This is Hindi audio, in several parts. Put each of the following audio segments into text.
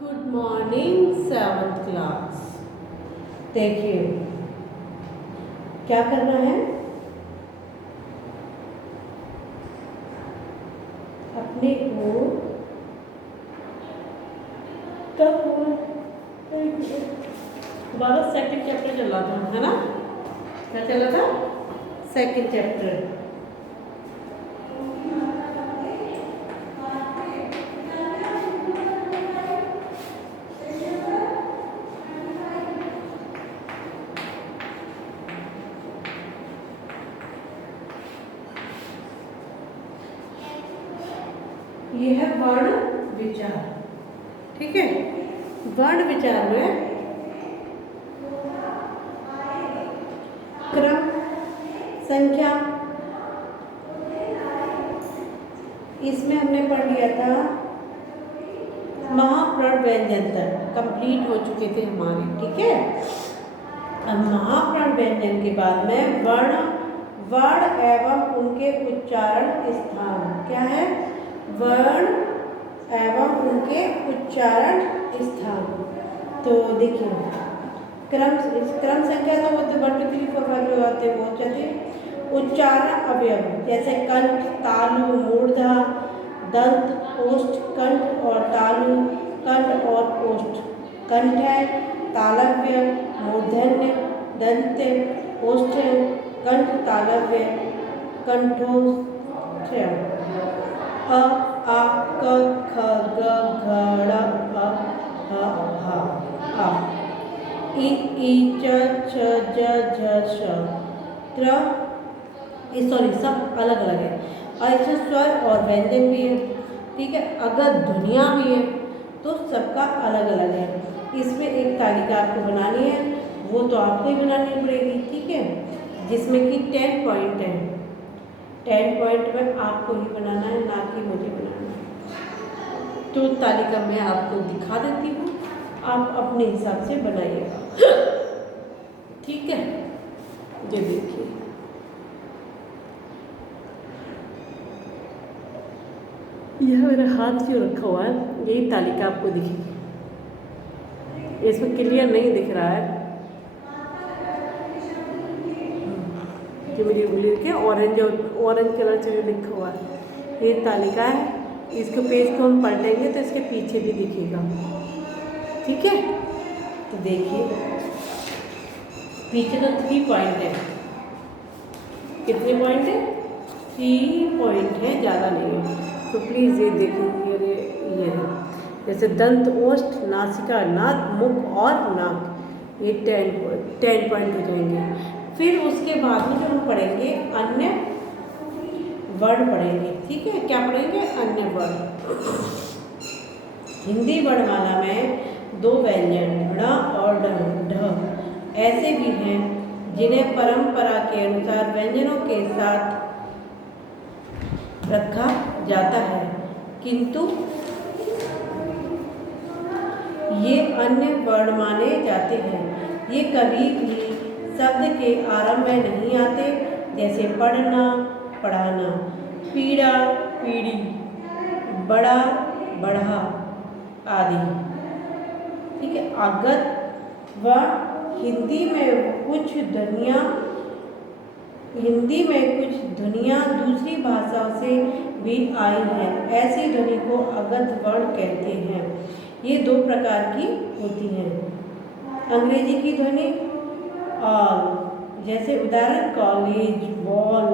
Good morning 7th class. देखिए क्या करना है, अपने को दोबारा सेकंड चैप्टर चला था, है ना? क्या चला था? Second chapter. ये है वर्ण विचार। ठीक है, वर्ण विचार में क्रम, संख्या, इसमें हमने पढ़ लिया था महाप्रण व्यंजन तक कंप्लीट हो चुके थे हमारे। ठीक है, अब महाप्रण व्यंजन के बाद में वर्ण एवं उनके उच्चारण स्थान। क्या है? वर्ण एवं उनके उच्चारण स्थान। तो देखिए क्रम संख्या तो वो 1 2 3 4 5 जो आते हैं वो चाहते हैं। उच्चारण अवयव जैसे कंठ, तालु, मूर्धा, दंत, ओष्ठ, कंठ और तालु, कंठ और ओष्ठ। कंठ है, तालव्य, मूर्धन्य, दंत, ओष्ठ, कंठ, तालव्य, कंठोष्ठ। अ आ क ख ग घ ड़ अ ह ह आ इ च छ ज झ श त्र। सॉरी, सब अलग अलग है। और इसमें स्वर और व्यंजन भी है। ठीक है, अगर ध्वनियाँ भी है तो सबका अलग अलग है। इसमें एक तालिका आपको बनानी है, वो तो आपको ही बनानी पड़ेगी। ठीक है, जिसमें कि 10 पॉइंट है। 10 पॉइंट में आपको ही बनाना है, ना कि मुझे बनाना है। तो तालिका मैं आपको दिखा देती हूँ, आप अपने हिसाब से बनाइएगा। ठीक है, ये देखिए यह मेरा हाथ क्यों रखा हुआ है, यही तालिका आपको दिखेगी। इसमें क्लियर नहीं दिख रहा है, जो मेरी उंगली के ऑरेंज कलर से लिखा हुआ है, ये तालिका है। इसके पेज को हम पलटेंगे तो इसके पीछे भी दिखेगा। ठीक है, तो देखिए पीछे तो 3 पॉइंट है। कितने पॉइंट है? 3 पॉइंट है, ज़्यादा नहीं है। तो प्लीज़ ये देखिए, ये है जैसे दंत, ओष्ठ, नासिका, नाक, मुख और नाक, ये 10 पॉइंट हो जाएंगे। फिर उसके बाद में जो हम पढ़ेंगे अन्य वर्ण पढ़ेंगे। ठीक है, क्या पढ़ेंगे? अन्य वर्ण। हिंदी वर्णमाला में 2 व्यंजन ण और ढ ऐसे भी हैं जिन्हें परंपरा के अनुसार व्यंजनों के साथ रखा जाता है, किंतु ये अन्य वर्ण माने जाते हैं। ये कभी भी शब्द के आरंभ में नहीं आते, जैसे पढ़ना, पढ़ाना, पीड़ा, पीड़ी, बड़ा, बढ़ा आदि। ठीक है, अगत वर्ण हिंदी में कुछ ध्वनियाँ दूसरी भाषाओं से भी आई हैं। ऐसी ध्वनि को अगत वर्ण कहते हैं। ये 2 प्रकार की होती हैं। अंग्रेजी की ध्वनि ऑल, जैसे उदाहरण कॉलेज, बॉल,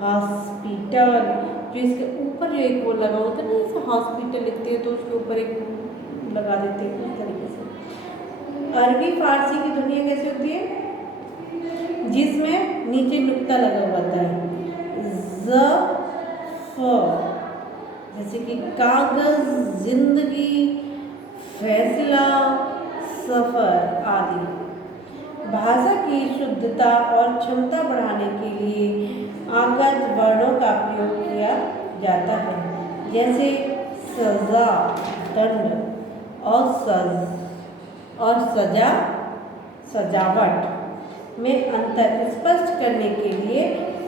हॉस्पिटल। जो इसके ऊपर जो एक वो लगा होता है ना, जैसे हॉस्पिटल लिखते हैं तो उसके ऊपर एक लगा देते हैं इस तरीके से। अरबी फारसी की ध्वनि कैसे होती है? जिसमें नीचे नुक्ता लगा हुआ है, ज फ, जैसे कि कागज, जिंदगी, फैसला, सफर आदि। भाषा की शुद्धता और क्षमता बढ़ाने के लिए आगत वर्णों का प्रयोग किया जाता है, जैसे सजा, दंड और सजा, सजावट में अंतर स्पष्ट करने के लिए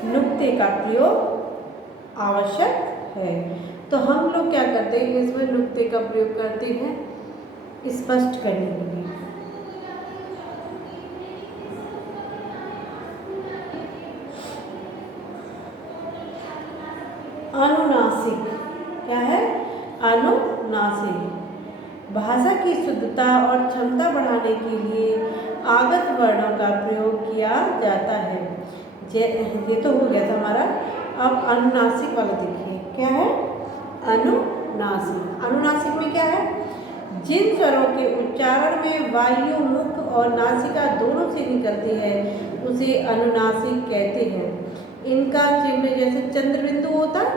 नुक्ते का प्रयोग आवश्यक है। तो हम लोग क्या करते हैं, इसमें नुक्ते का प्रयोग करते हैं। स्पष्ट करने के लिए। अनुनासिक क्या है? अनुनासिक भाषा की शुद्धता और क्षमता बढ़ाने के लिए आगत वर्णों का प्रयोग किया जाता है। ये तो हो गया था हमारा। अब अनुनासिक वाला देखिए क्या है? अनुनासिक। अनुनासिक में क्या है? जिन स्वरों के उच्चारण में वायु मुख और नासिका दोनों से निकलती है उसे अनुनासिक कहते हैं। इनका चिन्ह जैसे चंद्र बिंदु होता है,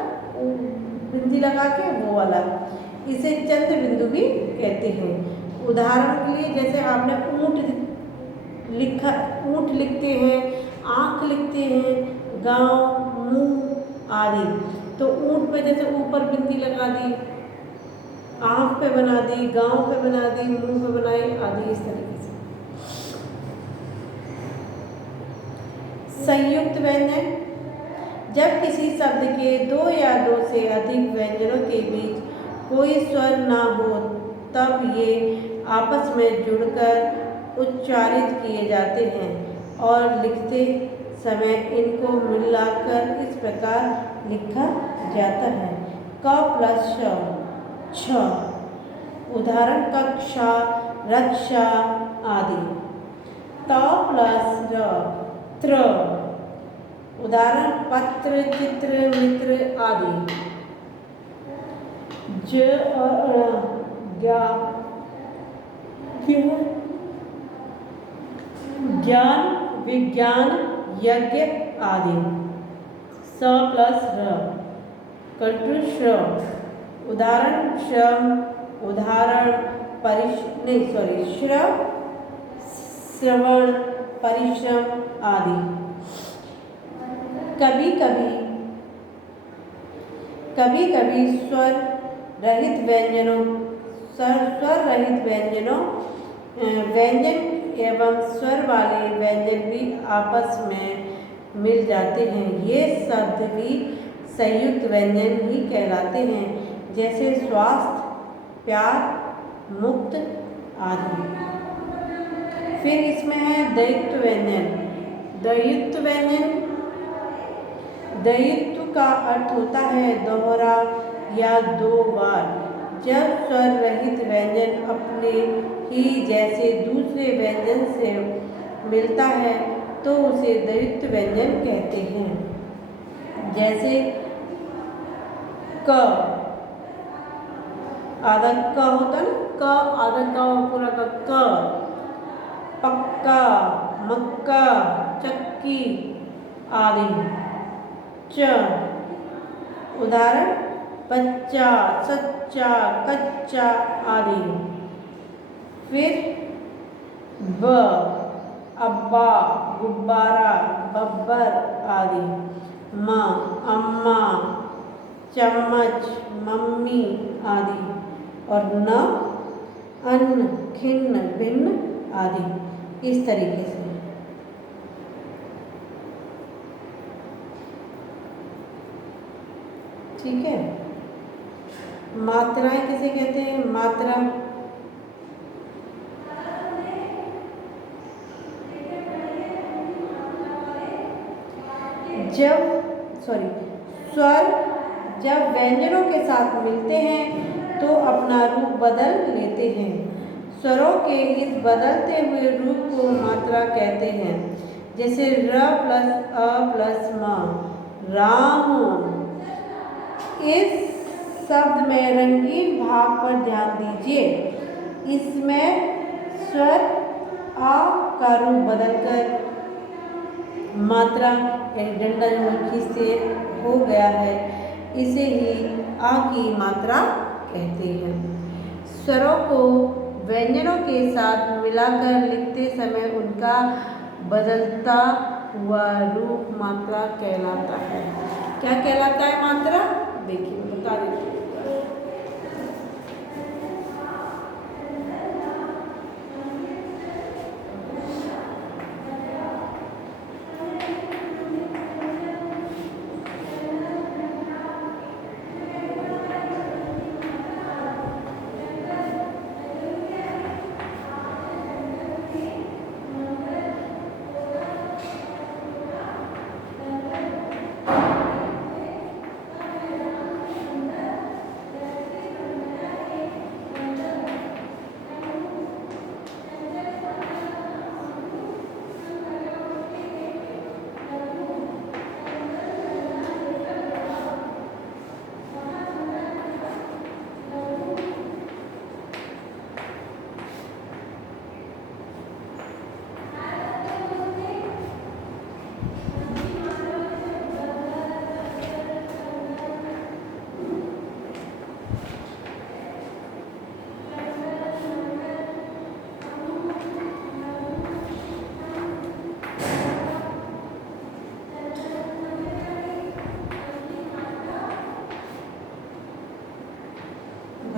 बिंदी लगा के वो वाला, इसे चंद्र बिंदु भी कहते हैं। उदाहरण के लिए जैसे आपने ऊंट लिखा, ऊंट लिखते हैं, आँख लिखते हैं, गांव, मुंह आदि। तो ऊंट पे जैसे ऊपर बिंदी लगा दी, आँख पे बना दी, गांव पे बना दी, मुंह पे बनाई आदि, इस तरीके से। संयुक्त व्यंजन जब किसी शब्द के दो या दो से अधिक व्यंजनों के बीच कोई स्वर ना हो तब ये आपस में जुड़कर उच्चारित किए जाते हैं और लिखते समय इनको मिलाकर इस प्रकार लिखा जाता है। क प्लस छ। उदाहरण कक्षा, रक्षा आदि। त प्लस र, त्र। उदाहरण पत्र, चित्र, मित्र आदि। ज और ज्ञान, विज्ञान, यज्ञ आदि। स प्लस र, कटुश्र। उदाहरण श्रम, उदाहरण श्रवण, परिश्रम आदि। कभी कभी स्वर रहित व्यंजन एवं स्वर वाले व्यंजन भी आपस में मिल जाते हैं। ये शब्द भी संयुक्त व्यंजन ही कहलाते हैं, जैसे स्वास्थ्य, प्यार, मुक्त आदि। फिर इसमें है द्वैत व्यंजन। द्वैत्व का अर्थ होता है दोहरा या दो बार। जब स्वर रहित व्यंजन अपने ही जैसे दूसरे व्यंजन से मिलता है तो उसे द्वैत व्यंजन कहते हैं। जैसे क, आधा क होता है ना, क आधा क पूरा क। पक्का, मक्का, चक्की आदि। च। उदाहरण बच्चा, सच्चा, कच्चा आदि। फिर ब, अब्बा, गुब्बारा, बब्बर आदि। म, अम्मा, चम्मच, मम्मी आदि। और न, अन्न, खिन्न, भिन्न आदि। इस तरीके से। ठीक है। मात्राएं किसे कहते हैं? मात्रा स्वर जब व्यंजनों के साथ मिलते हैं तो अपना रूप बदल लेते हैं। स्वरों के इस बदलते हुए रूप को मात्रा कहते हैं। जैसे र प्लस अ प्लस म, राम। इस शब्द में रंगीन भाग पर ध्यान दीजिए। इसमें स्वर आ का रूप बदलकर मात्रा डंडा खींचते हो गया है, इसे ही आ की मात्रा कहते हैं। स्वरों को व्यंजनों के साथ मिलाकर लिखते समय उनका बदलता हुआ रूप मात्रा कहलाता है। क्या कहलाता है मात्रा? देखिए बता देती हूँ।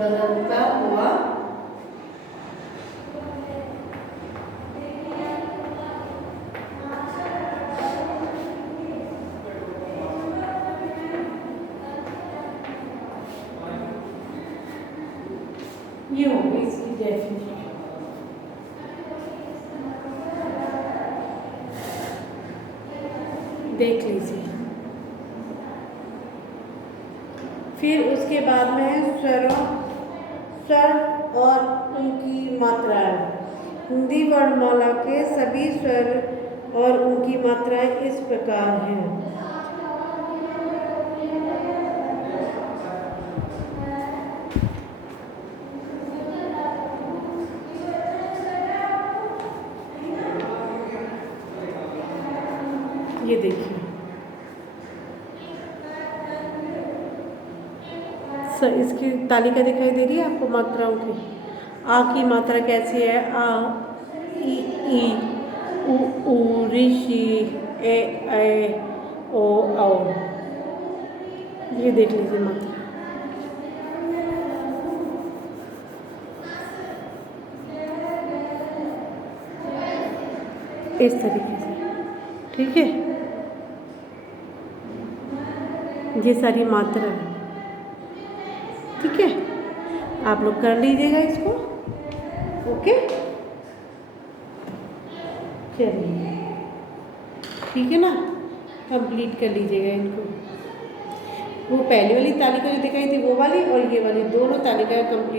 बदलता हुआ ये होगी इसकी डेफिनेशन। देख लीजिए। फिर उसके बाद में स्वर और उनकी मात्राएं। हिंदी वर्णमाला के सभी स्वर और उनकी मात्राएं इस प्रकार हैं। ये देखिए, इसकी तालिका दिखाई दे रही है आपको मात्राओं की। आ की मात्रा कैसी है? आ, ई, उ, ऋषि, ए, ओ। ये देख लीजिए मात्रा। इस तरीके से, ठीक है। ये सारी मात्रा है, ठीक है। आप लोग कर लीजिएगा इसको, ओके। चलिए, ठीक है ना, कंप्लीट कर लीजिएगा इनको। वो पहली वाली तालिका जो दिखाई थी वो वाली और ये वाली दोनों तालिकाएं कंप्लीट